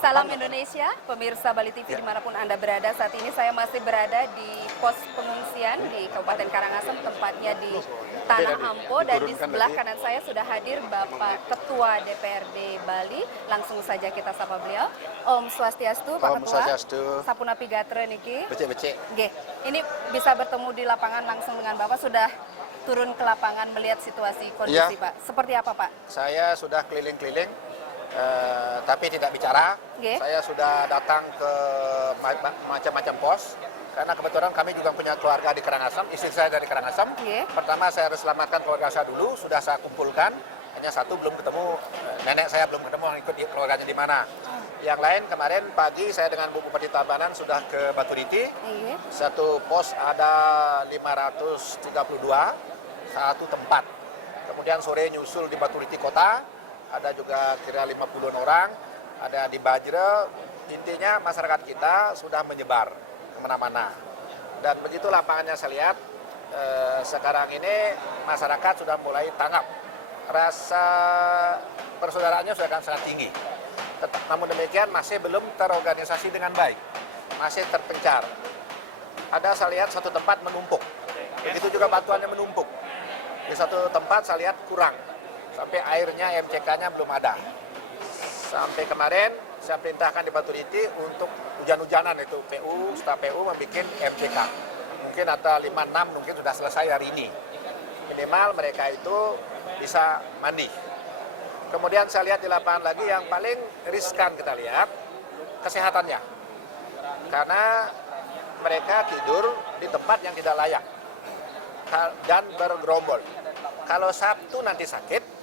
Salam Indonesia, pemirsa Bali TV dimanapun Anda berada. Saat ini saya masih berada di pos pengungsian di Kabupaten Karangasem, tempatnya di Tanah Ampo, dan di sebelah kanan saya sudah hadir Bapak Ketua DPRD Bali. Langsung saja kita sapa beliau. Om Swastiastu, Pak Om Ketua. Swastiastu. Sapunapi Gatre niki. Becek-becek. Oke, ini bisa bertemu di lapangan langsung dengan Bapak, sudah turun ke lapangan melihat situasi kondisi Pak. Seperti apa Pak? Saya sudah keliling-keliling. Tapi tidak bicara. Saya sudah datang ke macam-macam pos karena kebetulan kami juga punya keluarga di Karangasem, istri saya dari Karangasem. Pertama saya harus selamatkan keluarga saya dulu, sudah saya kumpulkan. Hanya satu belum ketemu, nenek saya belum ketemu, ikut keluarganya di mana. Yang lain kemarin pagi saya dengan Bu Bupati Tabanan sudah ke Baturiti. Satu pos ada 532, satu tempat. Kemudian sore nyusul di Baturiti Kota. Ada juga kira 50-an orang, ada di Bajre. Intinya masyarakat kita sudah menyebar kemana-mana. Dan begitu lapangannya saya lihat, sekarang ini masyarakat sudah mulai tanggap. Rasa persaudaraannya sudah akan sangat tinggi. Namun demikian masih belum terorganisasi dengan baik, masih terpencar. Ada saya lihat satu tempat menumpuk, begitu juga bantuannya menumpuk. Di satu tempat saya lihat kurang. Sampai airnya MCK-nya belum ada. Sampai kemarin saya perintahkan di Baturiti untuk hujan-hujanan itu PU, staf PU membuat MCK. Mungkin ada 5-6 mungkin sudah selesai hari ini. Minimal mereka itu bisa mandi. Kemudian saya lihat di lapangan lagi yang paling riskan kita lihat kesehatannya. Karena mereka tidur di tempat yang tidak layak dan bergerombol. Kalau Sabtu nanti sakit,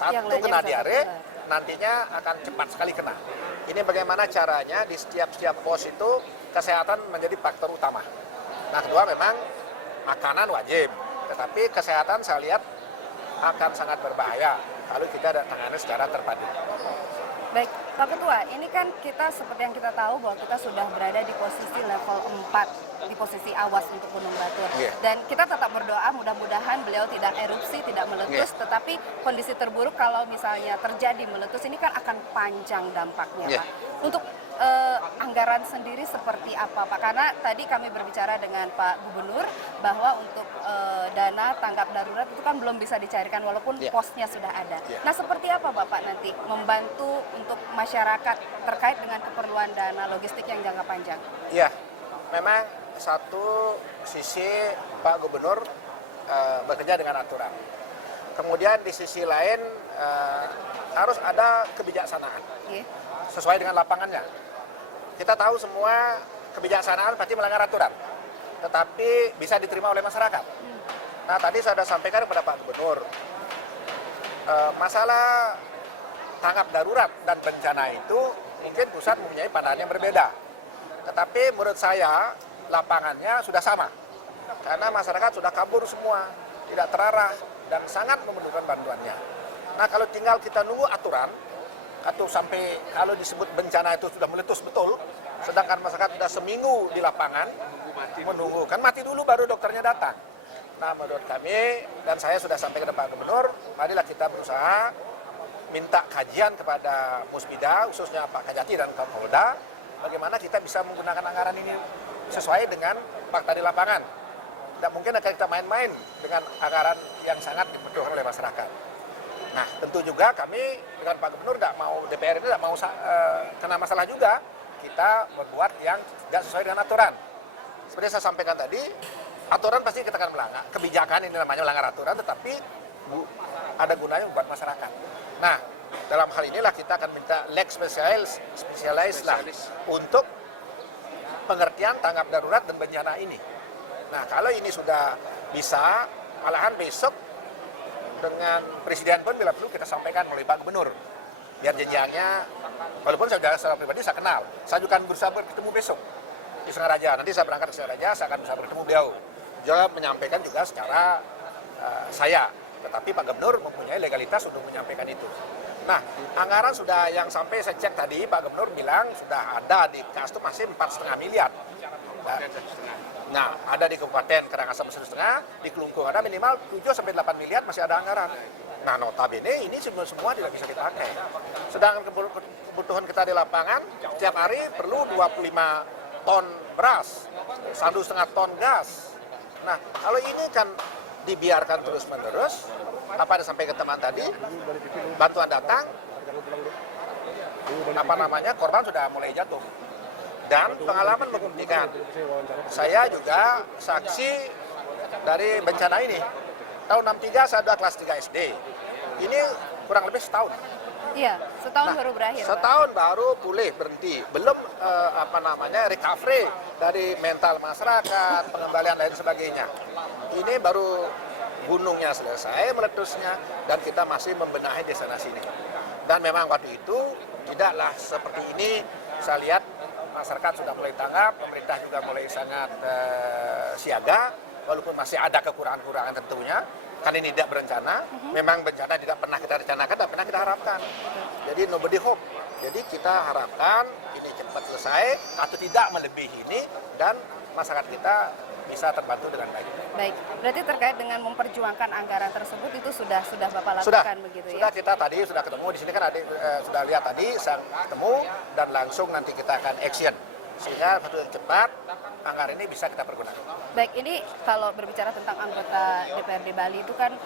Sabtu kena diare, nantinya akan cepat sekali kena. Ini bagaimana caranya di setiap pos itu kesehatan menjadi faktor utama. Nah kedua memang makanan wajib, tetapi kesehatan saya lihat akan sangat berbahaya kalau kita tangani secara terpadu. Baik, Pak Ketua, ini kan kita seperti yang kita tahu bahwa kita sudah berada di posisi level 4, di posisi awas untuk Gunung Batur. Dan kita tetap berdoa mudah-mudahan beliau tidak erupsi, tidak meletus, tetapi kondisi terburuk kalau misalnya terjadi meletus ini kan akan panjang dampaknya, Pak. Untuk anggaran sendiri seperti apa, Pak? Karena tadi kami berbicara dengan Pak Gubernur bahwa untuk dana tanggap darurat itu kan belum bisa dicairkan walaupun posnya sudah ada. Nah, seperti apa Bapak nanti membantu untuk masyarakat terkait dengan keperluan dana logistik yang jangka panjang? Iya, memang satu sisi Pak Gubernur bekerja dengan aturan. Kemudian di sisi lain harus ada kebijaksanaan sesuai dengan lapangannya. Kita tahu semua kebijaksanaan pasti melanggar aturan, tetapi bisa diterima oleh masyarakat. Nah tadi saya sudah sampaikan kepada Pak Gubernur, masalah tanggap darurat dan bencana itu mungkin pusat mempunyai pandangan yang berbeda. Tetapi menurut saya lapangannya sudah sama, karena masyarakat sudah kabur semua, tidak terarah dan sangat memerlukan bantuannya. Nah kalau tinggal kita nunggu aturan, atau sampai kalau disebut bencana itu sudah meletus betul, sedangkan masyarakat sudah seminggu di lapangan menunggu, kan mati dulu baru dokternya datang. Nah menurut kami, dan saya sudah sampai ke Pak Gubernur, marilah kita berusaha minta kajian kepada Musbida, khususnya Pak Kajati dan Kapolda, bagaimana kita bisa menggunakan anggaran ini sesuai dengan fakta di lapangan. Tidak mungkin akan kita main-main dengan anggaran yang sangat dibutuhkan oleh masyarakat. Nah, tentu juga kami dengan Pak Gubernur tidak mau, DPR ini tidak mau kena masalah juga. Kita berbuat yang tidak sesuai dengan aturan. Seperti saya sampaikan tadi, aturan pasti kita akan melanggar. Kebijakan ini namanya melanggar aturan, tetapi ada gunanya buat masyarakat. Nah, dalam hal inilah kita akan minta leg spesialis lah untuk pengertian tanggap darurat dan bencana ini. Nah, kalau ini sudah bisa, malahan besok dengan Presiden pun bila perlu kita sampaikan melalui Pak Gubernur. Biar jenjangnya, walaupun saya secara pribadi saya kenal, saya juga akan berusaha bertemu besok di Singaraja. Nanti saya berangkat ke Singaraja, saya akan bisa bertemu beliau. Juga menyampaikan juga secara saya. Tetapi Pak Gubernur mempunyai legalitas untuk menyampaikan itu. Nah, anggaran sudah yang sampai saya cek tadi, Pak Gubernur bilang sudah ada di kas itu masih 4,5 miliar. Nah, ada di Kabupaten Karangasem 1,5, di Kelungkung ada minimal 7-8 miliar masih ada anggaran. Nah, notabene ini semua tidak bisa dipakai. Sedangkan kebutuhan kita di lapangan setiap hari perlu 25 ton beras, 1,5 ton gas. Nah, kalau ini kan dibiarkan terus-menerus, apa yang disampaikan teman tadi, bantuan datang, korban sudah mulai jatuh. Dan pengalaman membuktikan, saya juga saksi dari bencana ini. Tahun 63 saya sudah kelas 3 SD. Ini kurang lebih setahun. Iya, setahun baru berakhir. Setahun baru pulih, berhenti. Belum recovery dari mental masyarakat, pengembalian lain sebagainya. Ini baru gunungnya selesai meletusnya dan kita masih membenahi di sana sini. Dan memang waktu itu tidaklah seperti ini. Saya lihat masyarakat sudah mulai tanggap, pemerintah juga mulai sangat siaga, walaupun masih ada kekurangan-kekurangan tentunya. Kan ini tidak berencana, memang bencana tidak pernah kita rencanakan, tidak pernah kita harapkan. Jadi nobody hope. Jadi kita harapkan ini cepat selesai atau tidak melebihi ini dan masyarakat kita bisa terbantu dengan baik. Baik, berarti terkait dengan memperjuangkan anggaran tersebut itu sudah Bapak lakukan begitu ya? Sudah, kita tadi sudah ketemu di sini kan sudah lihat tadi saya ketemu dan langsung nanti kita akan action sehingga waktu yang cepat anggaran ini bisa kita pergunakan. Baik, ini kalau berbicara tentang anggota DPRD Bali itu kan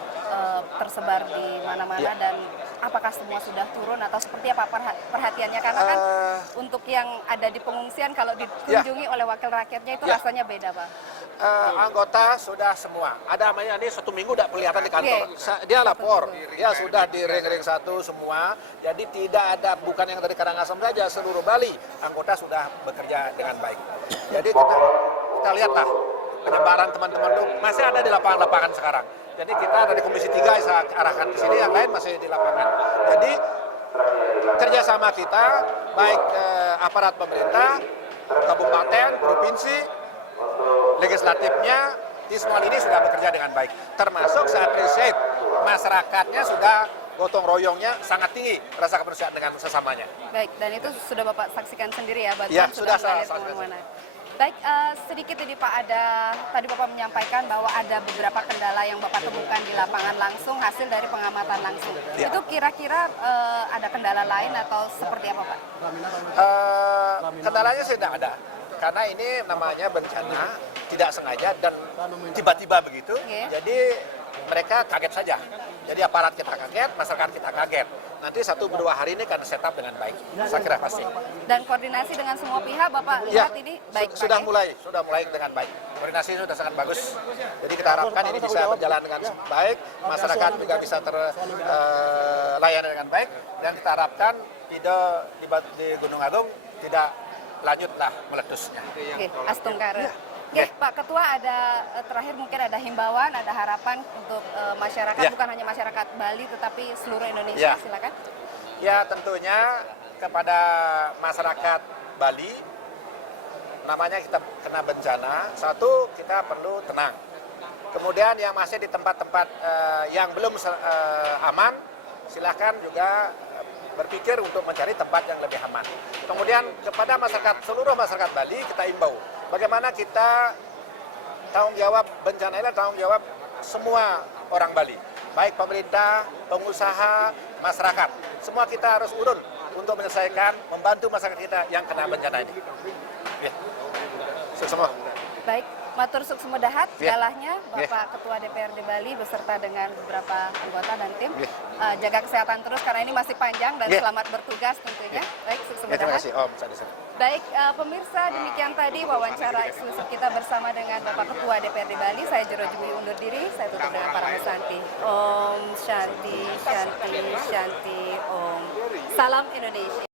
tersebar di mana-mana dan apakah semua sudah turun atau seperti apa perhatiannya? Karena kan untuk yang ada di pengungsian kalau dikunjungi oleh wakil rakyatnya itu rasanya beda, Pak. Anggota sudah semua. Ada namanya ini 1 minggu tidak kelihatan di kantor. Dia lapor, dia sudah di ring-ring 1 semua. Jadi tidak ada, bukan yang dari Karangasem saja, seluruh Bali anggota sudah bekerja dengan baik. Jadi kita lihatlah penyebaran teman-teman itu masih ada di lapangan-lapangan sekarang. Jadi kita dari Komisi 3 saya arahkan ke sini, yang lain masih di lapangan. Jadi kerjasama kita baik aparat pemerintah, kabupaten, provinsi, legislatifnya, di semua ini sudah bekerja dengan baik. Termasuk saya appreciate masyarakatnya sudah gotong royongnya sangat tinggi, rasa kemanusiaan dengan sesamanya. Baik, dan itu sudah Bapak saksikan sendiri ya, bantuan Ya, sudah saya mengalir kemana-mana. Baik, sedikit ini Pak, tadi Bapak menyampaikan bahwa ada beberapa kendala yang Bapak temukan di lapangan langsung hasil dari pengamatan langsung. Ya. Itu kira-kira ada kendala lain atau seperti apa Pak? Kendalanya sih tidak ada, karena ini namanya bencana, tidak sengaja dan tiba-tiba begitu, jadi mereka kaget saja. Jadi aparat kita kaget, masyarakat kita kaget. Nanti 1-2 hari ini kan setup dengan baik, saya kira pasti. Dan koordinasi dengan semua pihak Bapak lihat ini baik sudah Pak, mulai dengan baik. Koordinasi sudah sangat bagus. Jadi kita harapkan ini bisa berjalan dengan baik, masyarakat juga bisa terlayani dengan baik, dan kita harapkan di Gunung Agung tidak lanjutlah meletusnya. Oke, Astungkara. Oke, Pak Ketua, ada terakhir mungkin ada himbauan, ada harapan untuk masyarakat, bukan hanya masyarakat Bali tetapi seluruh Indonesia, silakan. Ya, tentunya kepada masyarakat Bali, namanya kita kena bencana, satu kita perlu tenang. Kemudian yang masih di tempat-tempat yang belum aman, silakan juga berpikir untuk mencari tempat yang lebih aman. Kemudian kepada seluruh masyarakat Bali kita imbau, bagaimana kita tanggung jawab bencana ini, tanggung jawab semua orang Bali, baik pemerintah, pengusaha, masyarakat. Semua kita harus urun untuk menyelesaikan, membantu masyarakat kita yang kena bencana ini. Ya. Semua. Baik, matur suksemedahat segalanya Bapak Ketua DPRD Bali beserta dengan beberapa anggota dan tim. Jaga kesehatan terus karena ini masih panjang dan selamat bertugas tentunya. Baik, suksemedahat. Terima kasih Om. Baik, pemirsa, demikian tadi wawancara eksklusif kita bersama dengan Bapak Ketua DPRD Bali. Saya Jero Jubui undur diri, saya tutup dengan para Santi. Om Shanti, Shanti, Shanti, Om. Salam Indonesia.